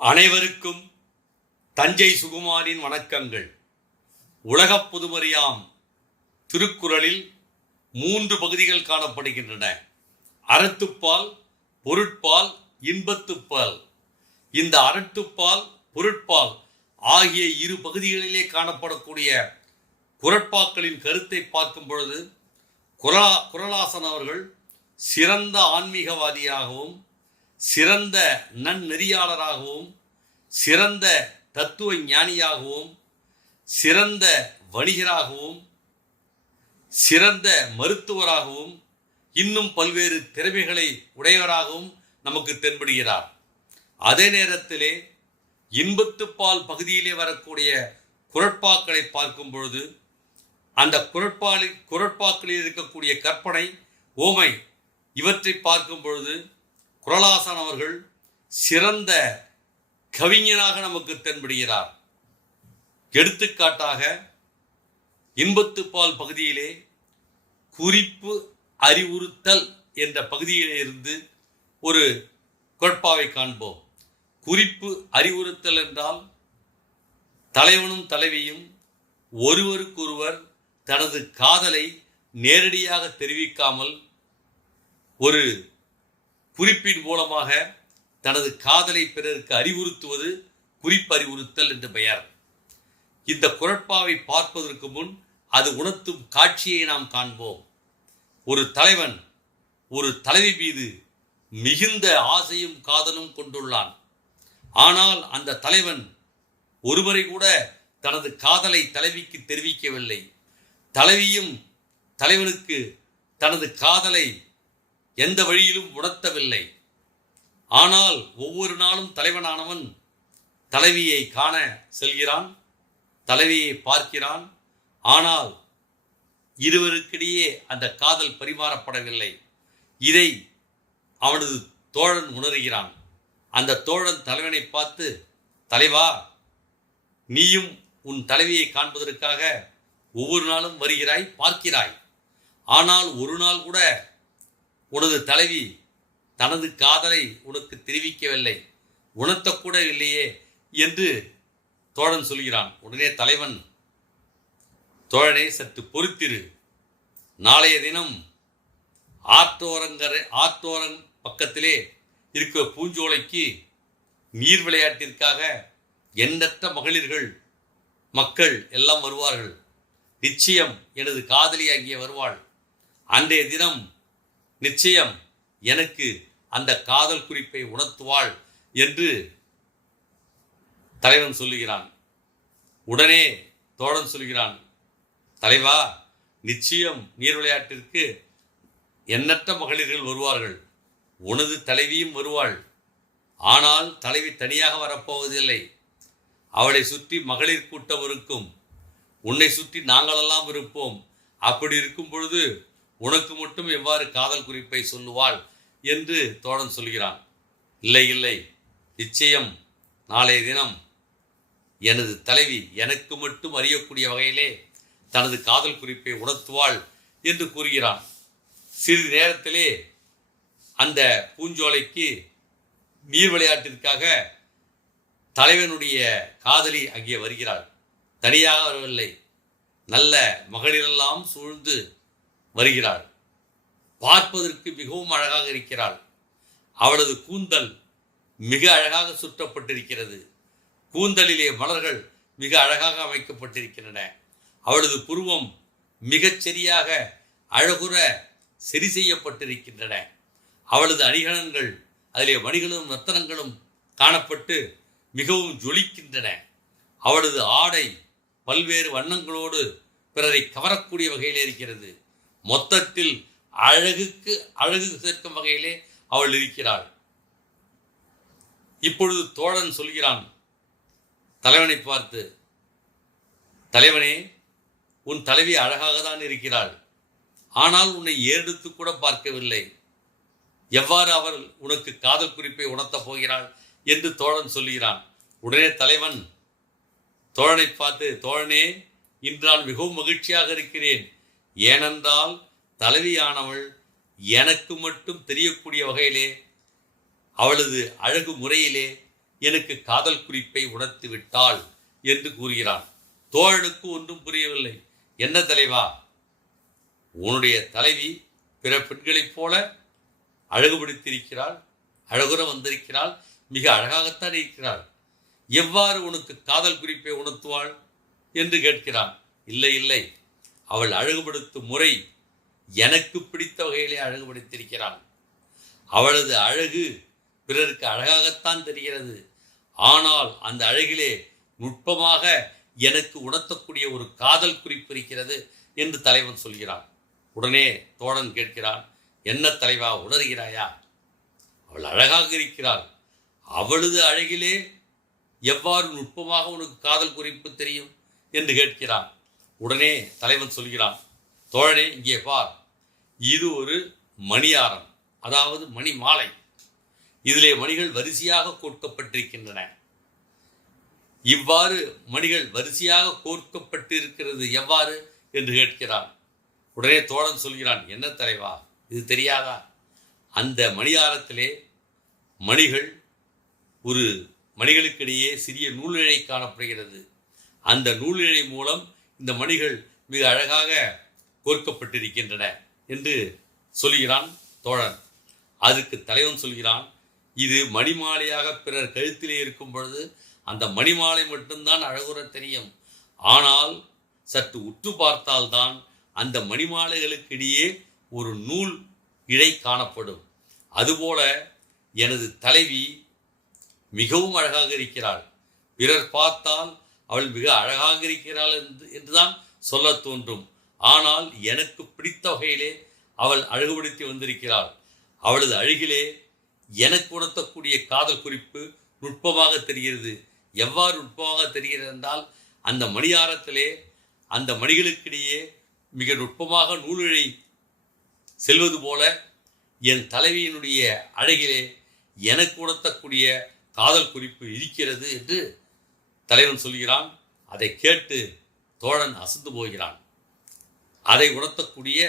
அனைவருக்கும் தஞ்சை சுகுமாரின் வணக்கங்கள். உலகப் பொதுமறையாம் திருக்குறளில் 3 பகுதிகள் காணப்படுகின்றன. அறத்துப்பால், பொருட்பால், இன்பத்துப்பால். இந்த அறத்துப்பால், பொருட்பால் ஆகிய 2 பகுதிகளிலே காணப்படக்கூடிய குறட்பாக்களின் கருத்தை பார்க்கும் பொழுது குறளாசன் அவர்கள் சிறந்த ஆன்மீகவாதியாகவும், சிறந்த நன்னெறியாளராகவும், சிறந்த தத்துவ ஞானியாகவும், சிறந்த வணிகராகவும், சிறந்த மருத்துவராகவும், இன்னும் பல்வேறு திறமைகளை உடையவராகவும் நமக்கு தென்படுகிறார். அதே நேரத்திலே இன்பத்துப்பால் பகுதியிலே வரக்கூடிய குறட்பாக்களை பார்க்கும் பொழுது அந்த குறட்பாக்களில் இருக்கக்கூடிய கற்பனை, ஓமை இவற்றை பார்க்கும் பொழுது குறளாசன் அவர்கள் சிறந்த கவிஞனாக நமக்கு தென்படுகிறார். எடுத்துக்காட்டாக இன்பத்துப்பால் பகுதியிலே குறிப்பு அறிவுறுத்தல் என்ற பகுதியிலே இருந்து ஒரு குறட்பாவை காண்போம். குறிப்பு அறிவுறுத்தல் என்றால் தலைவனும் தலைவியும் ஒருவருக்கொருவர் தனது காதலை நேரடியாக தெரிவிக்காமல் ஒரு குறிப்பின் மூலமாக தனது காதலை பிறருக்கு அறிவுறுத்துவது குறிப்பறிவுறுத்தல் என்று பெயர். இந்த குறட்பாவை பார்ப்பதற்கு முன் அது உணர்த்தும் காட்சியை நாம் காண்போம். ஒரு தலைவன் ஒரு தலைவி மீது மிகுந்த ஆசையும் காதலும் கொண்டுள்ளான். ஆனால் அந்த தலைவன் ஒருவரை கூட தனது காதலை தலைவிக்கு தெரிவிக்கவில்லை. தலைவியும் தலைவனுக்கு தனது காதலை எந்த வழியிலும் உணர்த்தவில்லை. ஆனால் ஒவ்வொரு நாளும் தலைவனானவன் தலைவியை காண செல்கிறான், தலைவியை பார்க்கிறான். ஆனால் இருவருக்கிடையே அந்த காதல் பரிமாறப்படவில்லை. இதை அவனது தோழன் உணர்கிறான். அந்த தோழன் தலைவனை பார்த்து, தலைவா, நீயும் உன் தலைவியை காண்பதற்காக ஒவ்வொரு நாளும் வருகிறாய், பார்க்கிறாய். ஆனால் ஒரு நாள் கூட உனது தலைவி தனது காதலை உனக்கு தெரிவிக்கவில்லை, உணர்த்தக்கூட இல்லையே என்று தோழன் சொல்கிறான். உடனே தலைவன், தோழனே, சற்று பொறுத்திரு. நாளைய தினம் ஆற்றோரம் பக்கத்திலே இருக்கிற பூஞ்சோலைக்கு நீர் விளையாட்டிற்காக எண்ணற்ற மகளிர்கள் மக்கள் எல்லாம் வருவார்கள். நிச்சயம் எனது காதலி அங்கே வருவாள். அன்றைய தினம் நிச்சயம் எனக்கு அந்த காதல் குறிப்பை உணர்த்துவாள் என்று தலைவன் சொல்லுகிறான். உடனே தோழன் சொல்கிறான், தலைவா, நிச்சயம் நீர் விளையாட்டிற்கு எண்ணற்ற மகளிர்கள் வருவார்கள், உனது தலைவியும் வருவாள். ஆனால் தலைவி தனியாக வரப்போவதில்லை. அவளை சுற்றி மகளிர் கூட்டம் இருக்கும், உன்னை சுற்றி நாங்களெல்லாம் இருப்போம். அப்படி இருக்கும் பொழுது உனக்கு மட்டும் எவ்வாறு காதல் குறிப்பை சொல்லுவாள் என்று தோழன் சொல்கிறான். இல்லை இல்லை, நிச்சயம் நாளைய தினம் எனது தலைவி எனக்கு மட்டும் அறியக்கூடிய வகையிலே தனது காதல் குறிப்பை உணர்த்துவாள் என்று கூறுகிறான். சிறிது நேரத்திலே அந்த பூஞ்சோலைக்கு நீர் விளையாட்டிற்காக தலைவனுடைய காதலி அங்கே வருகிறாள். தனியாக வரவில்லை, நல்ல மகளிரெல்லாம் சூழ்ந்து வருகிறாள். பார்ப்பதற்கு மிகவும் அழகாக இருக்கிறாள். அவளது கூந்தல் மிக அழகாக சுற்றப்பட்டிருக்கிறது. கூந்தலிலே மலர்கள் மிக அழகாக அமைக்கப்பட்டிருக்கின்றன. அவளது புருவம் மிகச் சரியாக அழகுற சரி செய்யப்பட்டிருக்கின்றன. அவளது அணிகலன்கள், அதிலே மணிகளும் ரத்தனங்களும் காணப்பட்டு மிகவும் ஜொலிக்கின்றன. அவளது ஆடை பல்வேறு வண்ணங்களோடு பிறரை கவரக்கூடிய வகையிலே இருக்கிறது. மொத்தத்தில் அழகுக்கு அழகு சேர்க்கும் வகையிலே அவள் இருக்கிறாள். இப்பொழுது தோழன் சொல்கிறான் தலைவனை பார்த்து, தலைவனே, உன் தலைவி அழகாக தான் இருக்கிறாள். ஆனால் உன்னை ஏறெடுத்து கூட பார்க்கவில்லை. எவ்வாறு அவள் உனக்கு காதல் குறிப்பை உணர்த்தப் போகிறாள் என்று தோழன் சொல்கிறான். உடனே தலைவன் தோழனை பார்த்து, தோழனே, இன்று நான் மிகவும் மகிழ்ச்சியாக இருக்கிறேன். ஏனென்றால் தலைவியானவள் எனக்கு மட்டும் தெரியக்கூடிய வகையிலே அவளது அழகு முறையிலே எனக்கு காதல் குறிப்பை உணர்த்தி விட்டாள் என்று கூறுகிறான். தோழனுக்கு ஒன்றும் புரியவில்லை. என்ன தலைவா, உன்னுடைய தலைவி பிற பெண்களைப் போல அழகுபடுத்தியிருக்கிறாள், அழகுற வந்திருக்கிறாள், மிக அழகாகத்தான் இருக்கிறாள். எவ்வாறு உனக்கு காதல் குறிப்பை உணர்த்துவாள் என்று கேட்கிறான். இல்லை இல்லை, அவள் அழகுபடுத்தும் முறை எனக்கு பிடித்த வகையிலே அழகுபடுத்தியிருக்கிறாள். அவளது அழகு பிறருக்கு அழகாகத்தான் தெரிகிறது. ஆனால் அந்த அழகிலே நுட்பமாக எனக்கு உணர்த்தக்கூடிய ஒரு காதல் குறிப்பு இருக்கிறது என்று தலைவன் சொல்கிறான். உடனே தோழன் கேட்கிறான், என்ன தலைவா, உணர்கிறாயா? அவள் அழகாக இருக்கிறாள். அவளது அழகிலே எவ்வாறு நுட்பமாக உனக்கு காதல் குறிப்பு தெரியும் என்று கேட்கிறான். உடனே தலைவன் சொல்கிறான், தோழனே இங்கே பார், இது ஒரு மணியாரம், அதாவது மணி மாலை. இதிலே மணிகள் வரிசையாக கோர்க்கப்பட்டிருக்கின்றன. இவ்வாறு மணிகள் வரிசையாக கோர்க்கப்பட்டிருக்கிறது எவ்வாறு என்று கேட்கிறான். உடனே தோழன் சொல்கிறான், என்ன தலைவா, இது தெரியாதா? அந்த மணியாரத்திலே மணிகள், ஒரு மணிகளுக்கிடையே சிறிய நூலிழை காணப்படுகிறது. அந்த நூலிழை மூலம் இந்த மணிகள் மிக அழகாக கோர்க்கப்பட்டிருக்கின்றன என்று சொல்கிறான் தோழன். அதுக்கு தலைவன் சொல்கிறான், இது மணிமாலையாக பிறர் கழுத்திலே இருக்கும் பொழுது அந்த மணிமாலை மட்டும்தான் அழகுற தெரியும். ஆனால் சற்று உற்று பார்த்தால்தான் அந்த மணிமாலைகளுக்கு இடையே ஒரு நூல் இழை காணப்படும். அதுபோல எனது தலைவி மிகவும் அழகாக இருக்கிறாள். பிறர் பார்த்தால் அவள் மிக அழகாக இருக்கிறாள் என்றுதான் சொல்ல தோன்றும். ஆனால் எனக்கு பிடித்த வகையிலே அவள் அழகுபடுத்தி வந்திருக்கிறாள். அவளது அழகிலே எனக்கு உணர்த்தக்கூடிய காதல் குறிப்பு நுட்பமாக தெரிகிறது. எவ்வாறு நுட்பமாக தெரிகிறது என்றால், அந்த மணியாரத்திலே அந்த மணிகளுக்கிடையே மிக நுட்பமாக நூலிழை செல்வது போல என் தலைவியினுடைய அழகிலே எனக்கு உணர்த்தக்கூடிய காதல் குறிப்பு இருக்கிறது என்று தலைவன் சொல்கிறான். அதை கேட்டு தோழன் அசந்து போகிறான். அதை உணர்த்தக்கூடிய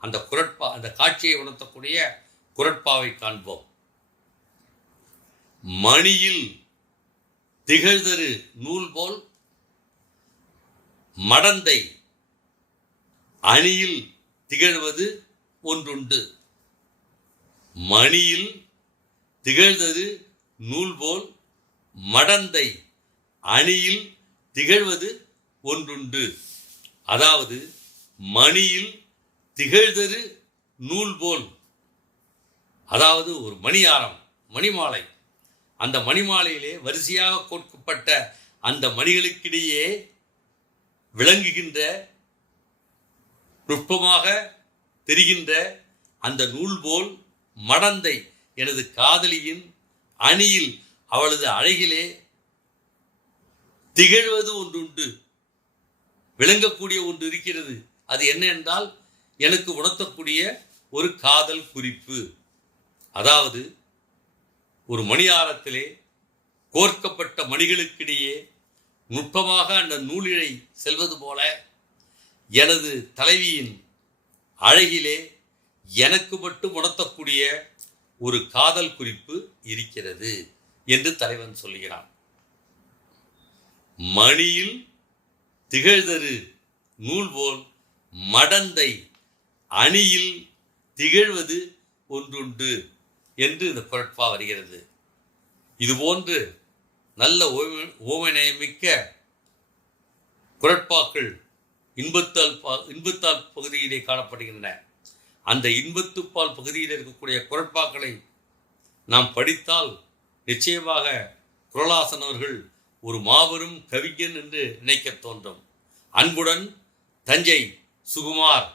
அந்த காட்சியை உணர்த்தக்கூடிய குரட்பாவை காண்போம். மணியில் திகழ்தரு நூல் போல் மடந்தை அணியில் திகழ்வது ஒன்றுண்டு. மணியில் திகழ்தரு நூல் போல் மடந்தை அணியில் திகழ்வது ஒன்றுண்டு. அதாவது மணியில் திகழ்தரு நூல் போல், அதாவது ஒரு மணியாரம், மணிமாலை. அந்த மணிமாலையிலே வரிசையாக கோர்க்கப்பட்ட அந்த மணிகளுக்கிடையே விளங்குகின்ற, நுட்பமாக தெரிகின்ற அந்த நூல் போல் மடந்தை எனது காதலியின் அணியில், அவளது அழகிலே திகழ்வது ஒன்றுண்டு, விளங்கக்கூடிய ஒன்று இருக்கிறது. அது என்ன என்றால், எனக்கு உணர்த்தக்கூடிய ஒரு காதல் குறிப்பு. அதாவது ஒரு மணியாரத்திலே கோர்க்கப்பட்ட மணிகளுக்கிடையே நுட்பமாக அந்த நூலிழை செல்வது போல எனது தலைவியின் அழகிலே எனக்கு மட்டும் உணர்த்தக்கூடிய ஒரு காதல் குறிப்பு இருக்கிறது என்று தலைவன் சொல்கிறான். மணியில் திகழ்தரு நூல் போல் மடந்தை அணியில் திகழ்வது ஒன்றுண்டு என்று இந்த குரட்பா வருகிறது. இதுபோன்று நல்ல ஓமைநயமிக்க குரட்பாக்கள் இன்பத்தால் பகுதியிலே காணப்படுகின்றன. அந்த இன்பத்துப்பால் பகுதியில் இருக்கக்கூடிய குரட்பாக்களை நாம் படித்தால் நிச்சயமாக குரலாசன் அவர்கள் ஒரு மாபெரும் கவிஞன் என்று நினைக்க தோன்றும். அன்புடன் தஞ்சை சுகுமார்.